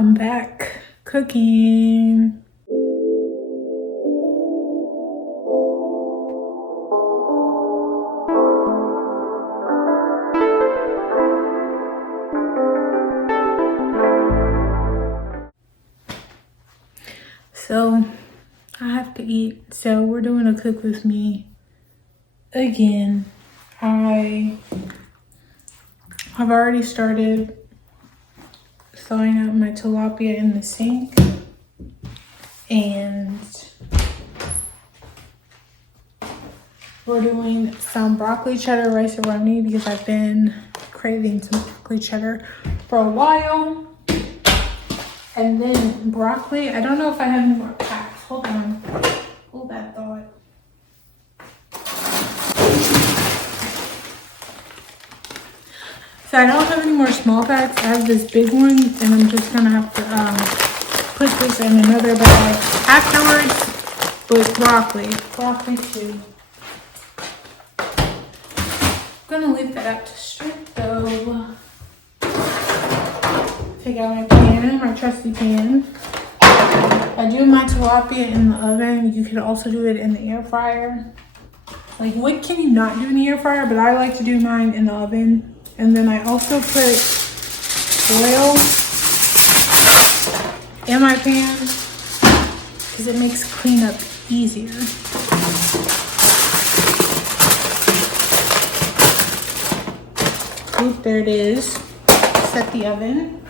I'm back cooking. So I have to eat. So we're doing a cook with me again. I've already started thawing out my tilapia in the sink, and we're doing some broccoli cheddar rice-a-roni because I've been craving some broccoli cheddar for a while. And then broccoli, I don't know if I have any more packs. Hold on. Hold that thought. So I don't have any more small packs. I have this big one, and I'm just gonna have to put this in another bag afterwards with broccoli. Broccoli too. I'm gonna leave that up to strip though. Take out my pan, my trusty pan. I do my tilapia in the oven. You could also do it in the air fryer. Like, what can you not do in the air fryer? But I like to do mine in the oven. And then I also put oil in my pan because it makes cleanup easier. Oop, there it is. Set the oven.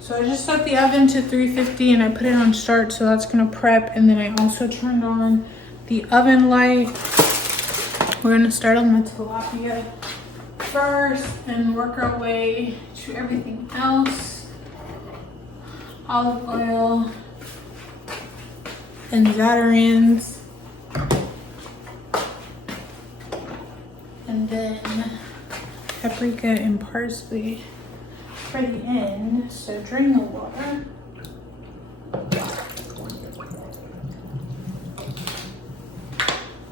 So I just set the oven to 350 and I put it on start, so that's gonna prep. And then I also turned on the oven light. We're gonna start on the tilapia first and work our way to everything else. Olive oil and zatarans. And then paprika and parsley for the end. So drain the water.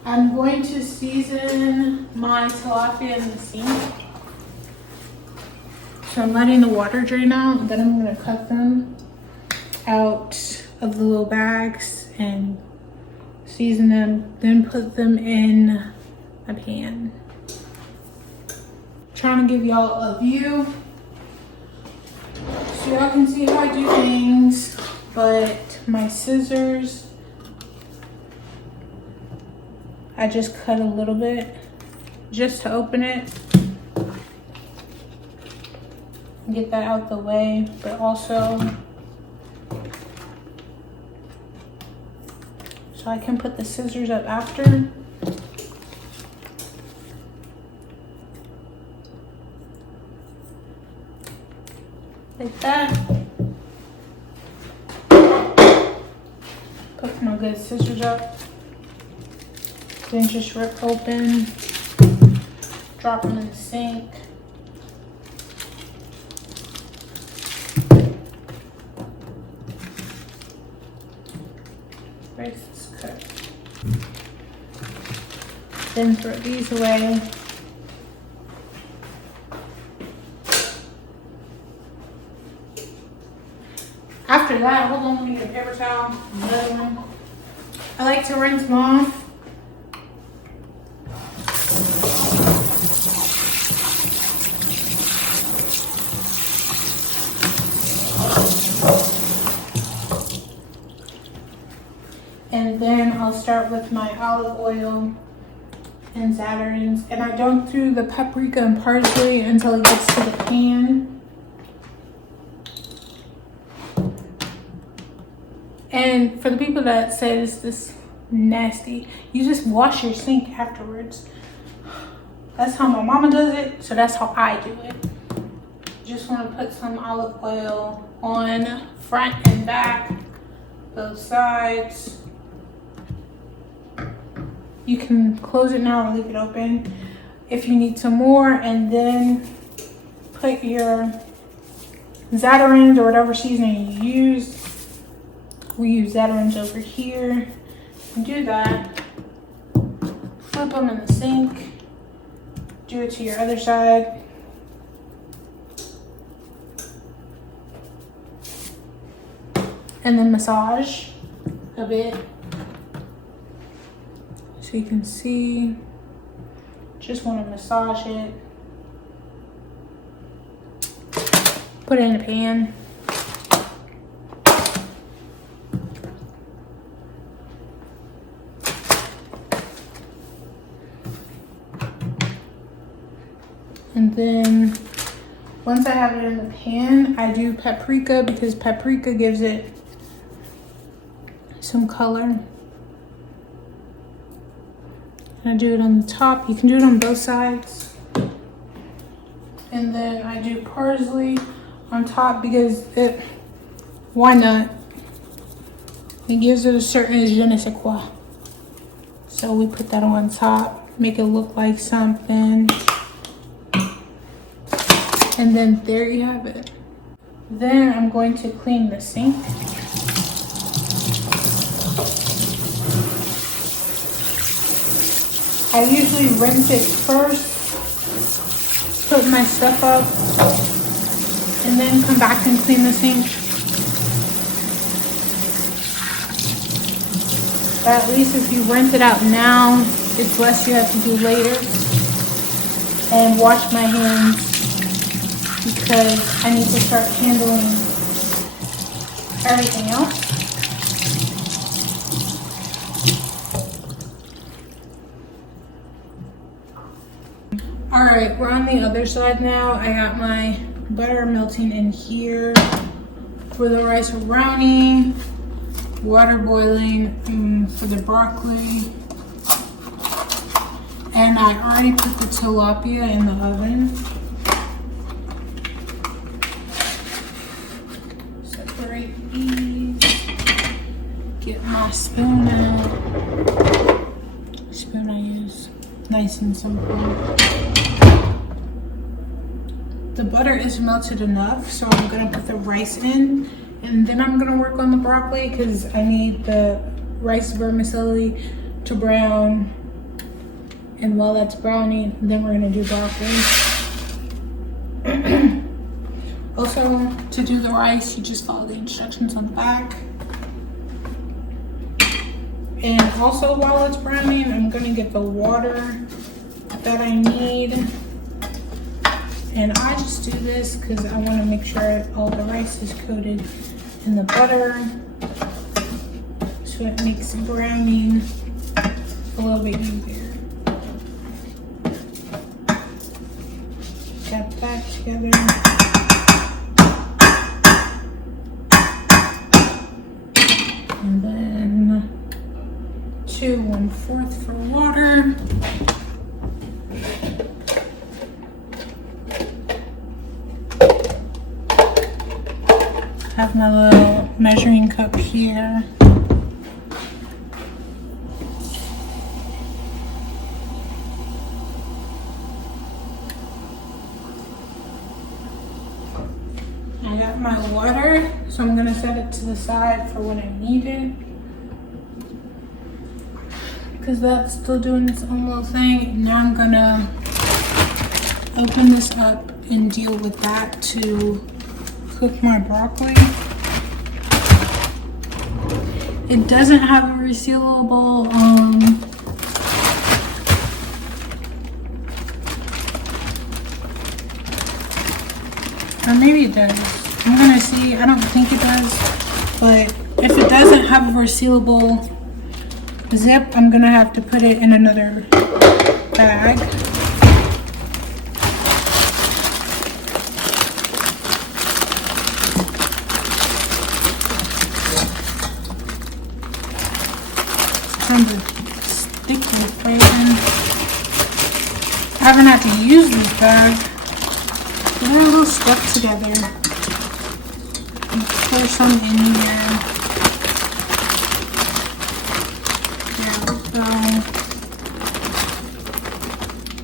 I'm going to season my tilapia in the sink. So I'm letting the water drain out, then I'm gonna cut them out of the little bags and season them, then put them in a pan. Trying to give y'all a view so y'all can see how I do things, but my scissors, I just cut a little bit just to open it. Get that out the way, but also so I can put the scissors up after. Like that. Put my good scissors up. Then just rip open. Drop them in the sink. Where's this cut? Then throw these away. After that, hold on, let me get a paper towel. Another one. I like to rinse them off. And then I'll start with my olive oil and zatarans. And I don't do the paprika and parsley until it gets to the pan. And for the people that say this is nasty, you just wash your sink afterwards. That's how my mama does it, so that's how I do it. Just want to put some olive oil on front and back, both sides. You can close it now or leave it open if you need some more, and then put your zatarans or whatever seasoning you use. We use zatarans over here. And do that. Flip them in the sink. Do it to your other side. and then massage a bit. So you can see, just want to massage it. Put it in a pan. And then once I have it in the pan, I do paprika because paprika gives it some color. And I do it on the top. You can do it on both sides. And then I do parsley on top because why not? It gives it a certain je ne sais quoi. So we put that on top, make it look like something. And then there you have it. Then I'm going to clean the sink. I usually rinse it first, put my stuff up, and then come back and clean the sink. But at least if you rinse it out now, it's less you have to do later. And wash my hands because I need to start handling everything else. All right, we're on the other side now. I got my butter melting in here for the rice brownie, water boiling for the broccoli, and I already put the tilapia in the oven. Separate these, get my spoon out. Spoon I use, nice and simple. The butter is melted enough, so I'm gonna put the rice in, and then I'm gonna work on the broccoli because I need the rice vermicelli to brown. And while that's browning, then we're gonna do broccoli. Also, to do the rice, you just follow the instructions on the back. And also while it's browning, I'm gonna get the water that I need. And I just do this because I want to make sure all the rice is coated in the butter, so it makes browning a little bit easier. Got that together. And then 2 1/4 for water. Have my little measuring cup here. I got my water, so I'm gonna set it to the side for when I need it. Because that's still doing its own little thing. Now I'm gonna open this up and deal with that to cook my broccoli. It doesn't have a resealable or maybe it does. I'm gonna see. I don't think it does, but if it doesn't have a resealable zip, I'm gonna have to put it in another bag. Kind of sticky frozen. I haven't had to use this bag. They're a little stuck together. Pour some in here. There we go.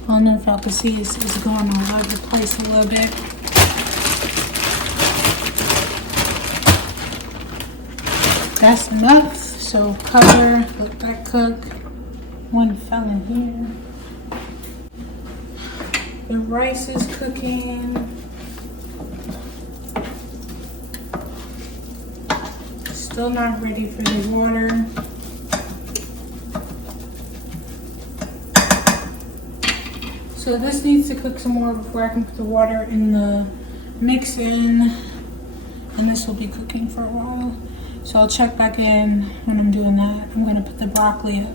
I don't know if y'all can see it's going all over the place a little bit. That's enough. So cover, let that cook. One fell in here. The rice is cooking. still not ready for the water. So this needs to cook some more before I can put the water in the mix in. And this will be cooking for a while. So I'll check back in when I'm doing that. I'm gonna put the broccoli up.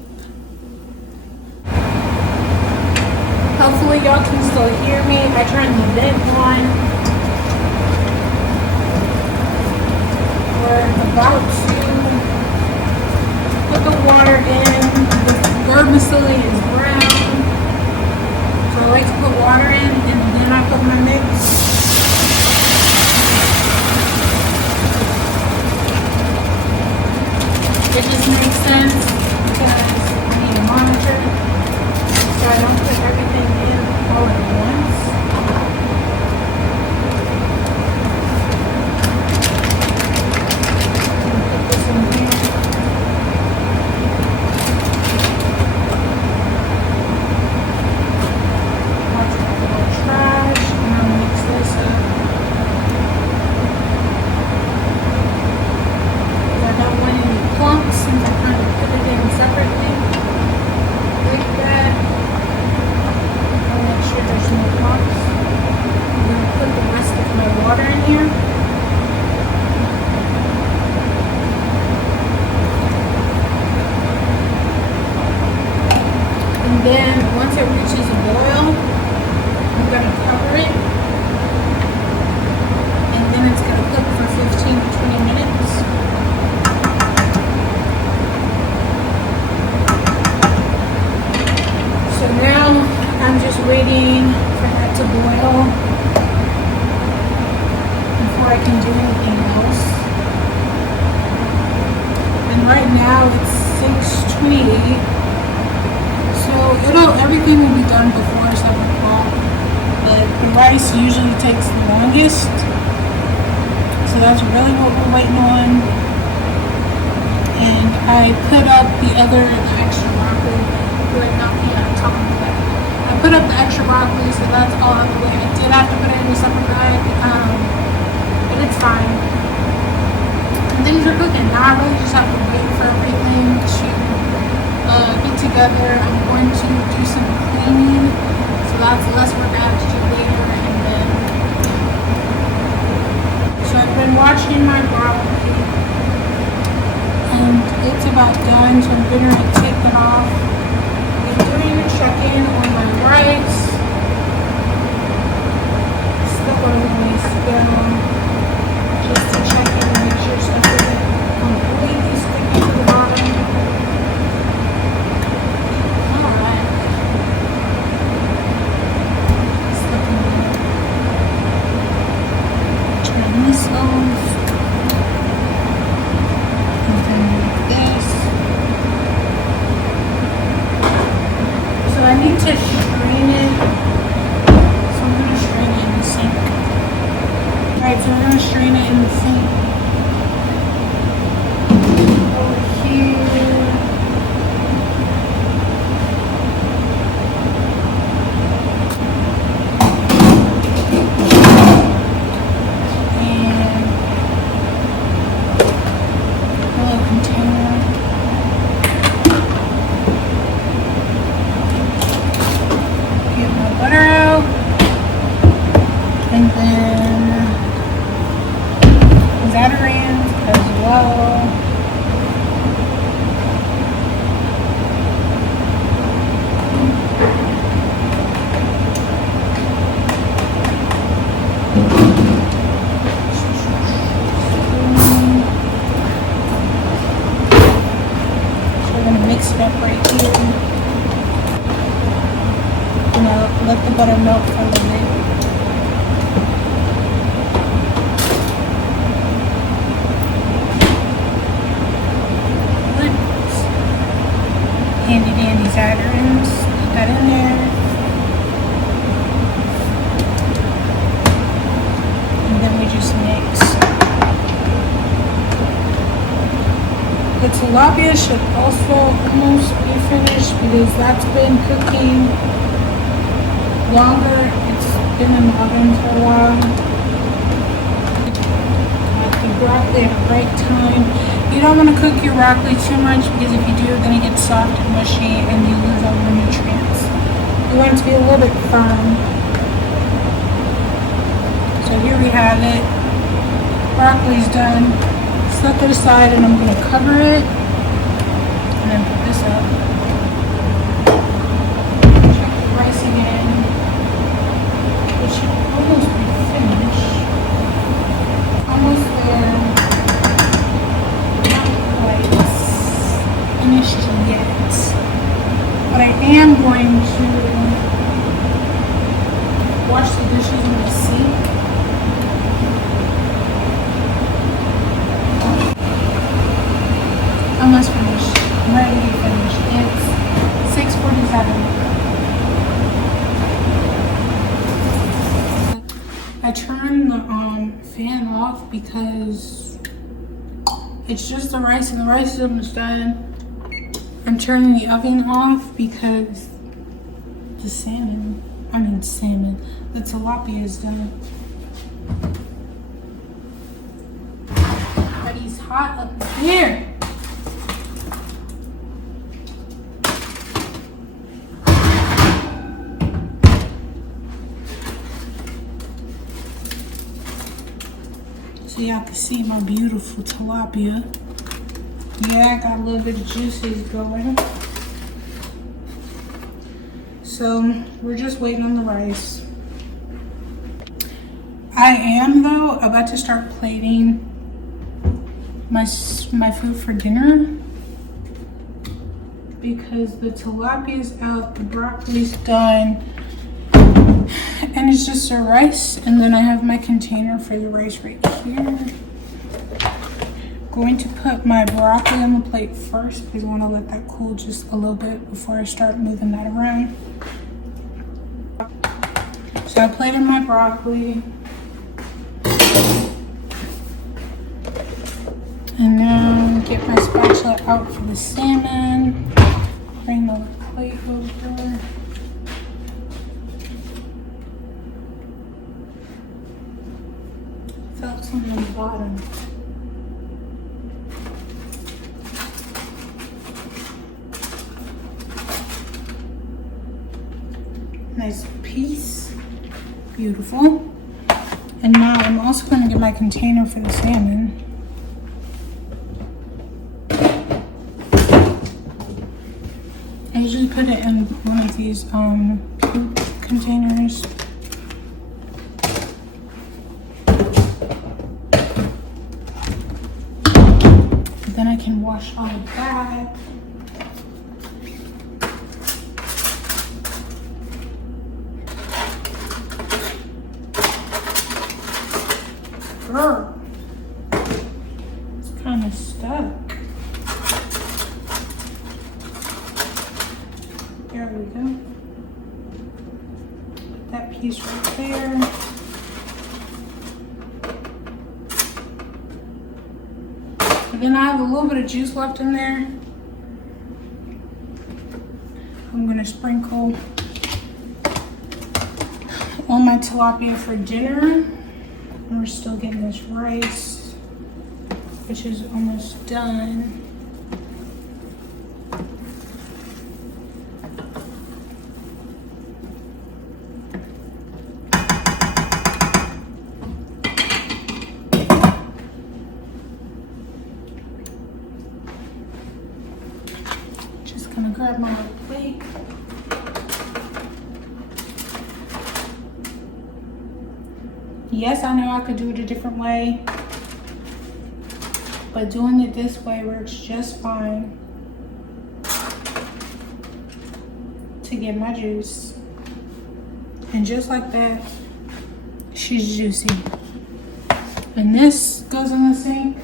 Hopefully y'all can still hear me. I turned the vent on. We're about to put the water in. The vermicelli is brown. So I like to put water in and then I put my mix. It just makes sense because I need to monitor so I don't put everything in all at once. Put this in here. Watch out for the trash and I'll mix this up. I don't want any clumps since I kind of put it in separately like that. I'll make sure there's no clumps. I'm going to put the rest of my water in here. And then once it reaches a boil, I'm going to cover it. And then it's going to cook for 15 to 20 minutes. So now I'm just waiting for that to boil before I can do anything else. And right now it's 6:28. So everything will be done before 7 o'clock. But the rice usually takes the longest. So that's really what we're waiting on. And I put up the extra broccoli. I put up the extra broccoli, so that's all out of the way. I did have to put it in a separate bag, but it's fine. And things are cooking. Now I really just have to wait for everything to get together. I'm going to do some cleaning, so that's less work I have to do later. And then, so I've been watching my broccoli, and it's about done, so I'm going to take that off. Doing a check-in on my rice. Stuff where it needs to go. Just to check in and make sure stuff isn't completely sticky to the bottom. Alright. It's looking good. Turn this off. And then like this. So I need to strain it. So I'm going to strain it in the sink. Alright, so we're going to strain it in the sink. Over here. And a little container. Butter out, and then Zatarans as well. So we're gonna mix it up right here. Let the butter melt for a little bit. Handy dandy Zatarans. Put that in there. And then we just mix. The tilapia should also almost be finished because that's been cooking longer. It's been in the oven for a while. The broccoli at the right time. You don't want to cook your broccoli too much because if you do, then it gets soft and mushy and you lose all the nutrients. You want it to be a little bit firm. So here we have it. Broccoli's done. Set that aside and I'm going to cover it and then put this up. Check the rice again. It should almost be finished. Almost there. Not quite finished yet. But I am going to wash the dishes in the sink. Almost finished. I'm ready to be finished. It's 6:47. I turned the fan off because it's just the rice and the rice is almost done. I'm turning the oven off because the the tilapia is done. But he's hot up there. So y'all can see my beautiful tilapia. Yeah, I got a little bit of juices going. So we're just waiting on the rice. I am though about to start plating my food for dinner because the tilapia's out, the broccoli's done, and it's just the rice, and then I have my container for the rice right here. Going to put my broccoli on the plate first because I want to let that cool just a little bit before I start moving that around. So I plated my broccoli. And now get my spatula out for the salmon. Bring the plate over. Felt something on the bottom. Nice piece. Beautiful. And now I'm also going to get my container for the salmon. I usually put it in one of these cute containers. Then I can wash all of that. Girl, it's kind of stuck. There we go. Put that piece right there. And then I have a little bit of juice left in there. I'm gonna sprinkle on my tilapia for dinner. And we're still getting this rice, which is almost done. Just gonna grab my little plate. Yes, I know I could do it a different way, but doing it this way works just fine to get my juice. And just like that, she's juicy. And this goes in the sink.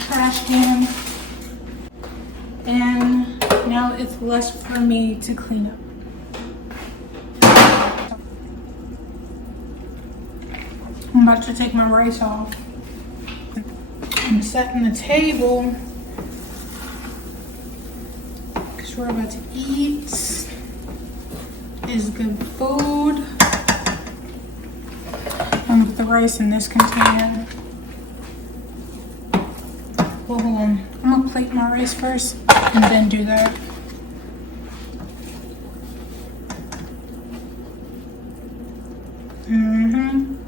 Trash can. And now it's less for me to clean up. I'm about to take my rice off. I'm setting the table because we're about to eat. It's is good food. I'm gonna put the rice in this container. Well, hold on. I'm gonna plate my rice first and then do that.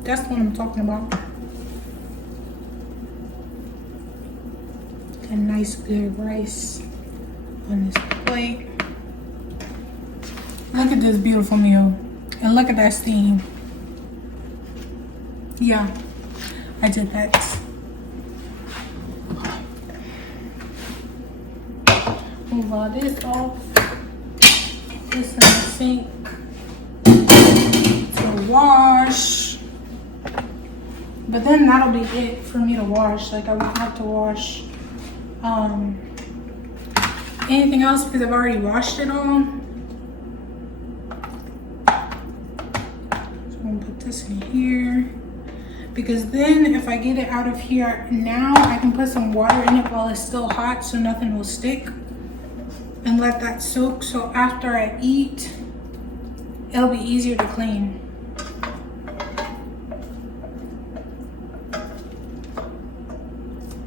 That's what I'm talking about. A nice good rice on this plate. Look at this beautiful meal. And look at that steam. Yeah, I did that. Move all this off. This in the sink to wash. But then that'll be it for me to wash. Like I won't have to wash anything else because I've already washed it all. So I'm gonna put this in here. Because then if I get it out of here now, I can put some water in it while it's still hot so nothing will stick. And let that soak, so after I eat, it'll be easier to clean.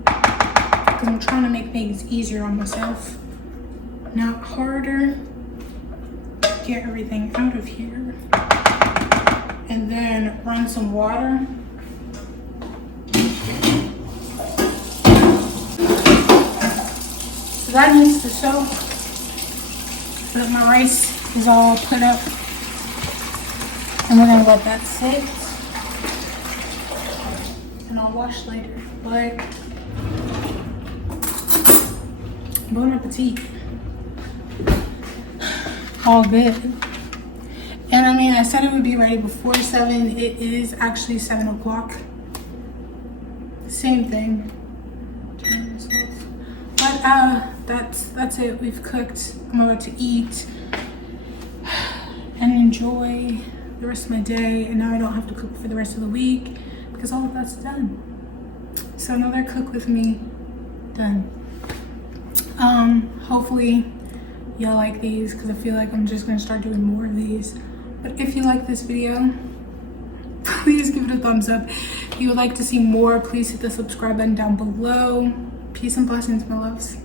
Because I'm trying to make things easier on myself, not harder. Get everything out of here. And then run some water. So that needs to soak. So that my rice is all put up. And we're gonna let that sit. And I'll wash later. But bon appetit. All good. And I mean, I said it would be ready before 7. It is actually 7 o'clock. Same thing. Turn this off. But that's it. We've cooked. I'm about to eat and enjoy the rest of my day. And now I don't have to cook for the rest of the week because all of that's done. So another cook with me done. Hopefully y'all like these because I feel like I'm just gonna start doing more of these. But if you like this video, please give it a thumbs up. If you would like to see more, please hit the subscribe button down below. Peace and blessings, my loves.